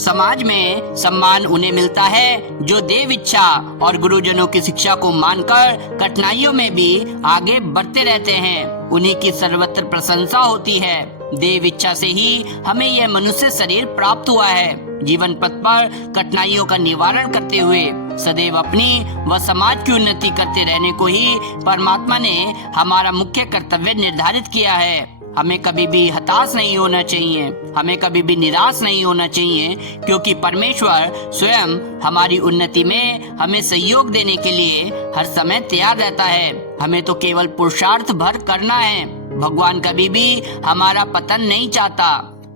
समाज में सम्मान उन्हें मिलता है जो देव इच्छा और गुरुजनों की शिक्षा को मानकर कठिनाइयों में भी आगे बढ़ते रहते हैं। उन्हीं की सर्वत्र प्रशंसा होती है। देव इच्छा से ही हमें यह मनुष्य शरीर प्राप्त हुआ है। जीवन पथ पर कठिनाइयों का निवारण करते हुए सदैव अपनी व समाज की उन्नति करते रहने को ही परमात्मा ने हमारा मुख्य कर्तव्य निर्धारित किया है। हमें कभी भी हताश नहीं होना चाहिए, हमें कभी भी निराश नहीं होना चाहिए, क्योंकि परमेश्वर स्वयं हमारी उन्नति में हमें सहयोग देने के लिए हर समय तैयार रहता है। हमें तो केवल पुरुषार्थ भर करना है। भगवान कभी भी हमारा पतन नहीं चाहता।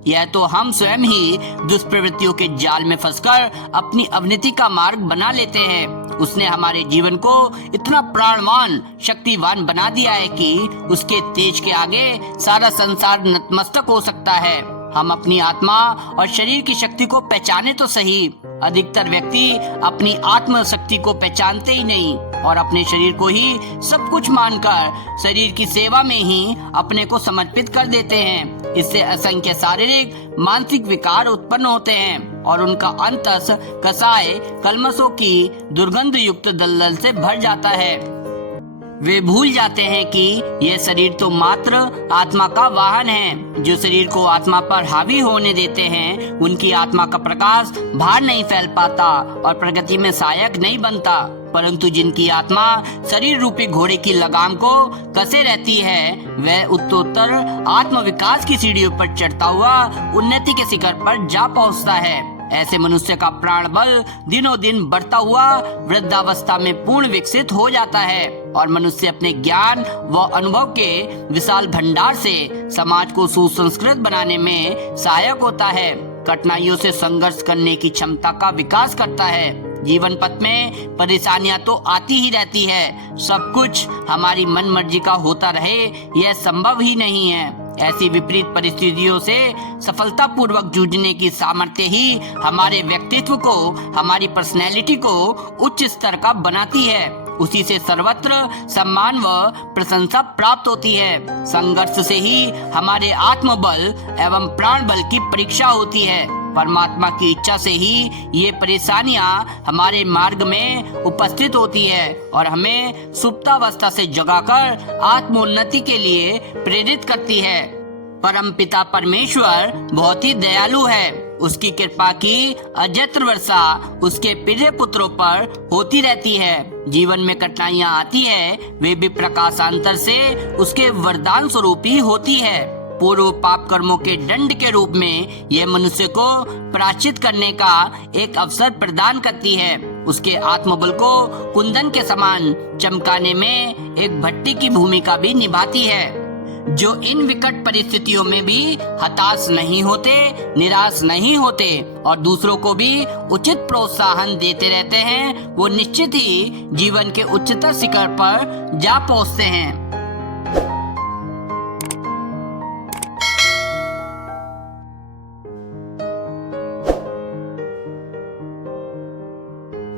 यह तो हम स्वयं ही दुष्प्रवृत्तियों के जाल में फंसकर अपनी अवनति का मार्ग बना लेते हैं। उसने हमारे जीवन को इतना प्राणवान, शक्तिवान बना दिया है कि उसके तेज के आगे सारा संसार नतमस्तक हो सकता है। हम अपनी आत्मा और शरीर की शक्ति को पहचाने तो सही, अधिकतर व्यक्ति अपनी आत्म शक्ति को पहचानते ही नहीं और अपने शरीर को ही सब कुछ मानकर शरीर की सेवा में ही अपने को समर्पित कर देते हैं। इससे असंख्य शारीरिक मानसिक विकार उत्पन्न होते हैं और उनका अंतस कसाय कलमशों की दुर्गंध युक्त दलदल से भर जाता है। वे भूल जाते हैं कि यह शरीर तो मात्र आत्मा का वाहन है। जो शरीर को आत्मा पर हावी होने देते हैं, उनकी आत्मा का प्रकाश बाहर नहीं फैल पाता और प्रगति में सहायक नहीं बनता, परंतु जिनकी आत्मा शरीर रूपी घोड़े की लगाम को कसे रहती है, वह उत्तरोत्तर आत्म विकास की सीढ़ियों पर चढ़ता हुआ उन्नति के शिखर पर जा पहुंचता है। ऐसे मनुष्य का प्राण बल दिनों दिन बढ़ता हुआ वृद्धावस्था में पूर्ण विकसित हो जाता है और मनुष्य अपने ज्ञान व अनुभव के विशाल भंडार से समाज को सुसंस्कृत बनाने में सहायक होता है। कठिनाइयों से संघर्ष करने की क्षमता का विकास करता है। जीवन पथ में परेशानियां तो आती ही रहती है। सब कुछ हमारी मन मर्जी का होता रहे, यह संभव ही नहीं है। ऐसी विपरीत परिस्थितियों से सफलता पूर्वक जूझने की सामर्थ्य ही हमारे व्यक्तित्व को, हमारी पर्सनैलिटी को उच्च स्तर का बनाती है। उसी से सर्वत्र सम्मान व प्रशंसा प्राप्त होती है। संघर्ष से ही हमारे आत्मबल एवं प्राण बल की परीक्षा होती है। परमात्मा की इच्छा से ही ये परेशानियां हमारे मार्ग में उपस्थित होती है और हमें सुप्तावस्था से जगाकर आत्मोन्नति के लिए प्रेरित करती है। परम पिता परमेश्वर बहुत ही दयालु है। उसकी कृपा की अजत्र वर्षा उसके प्रिय पुत्रों पर होती रहती है। जीवन में कठिनाइयां आती है, वे भी प्रकाशांतर से उसके वरदान स्वरूप ही होती है। पूर्व पाप कर्मों के दंड के रूप में यह मनुष्य को प्रायश्चित करने का एक अवसर प्रदान करती है। उसके आत्मबल को कुंदन के समान चमकाने में एक भट्टी की भूमिका भी निभाती है। जो इन विकट परिस्थितियों में भी हताश नहीं होते, निराश नहीं होते और दूसरों को भी उचित प्रोत्साहन देते रहते हैं, वो निश्चित ही जीवन के उच्चतर शिखर पर जा पहुंचते हैं।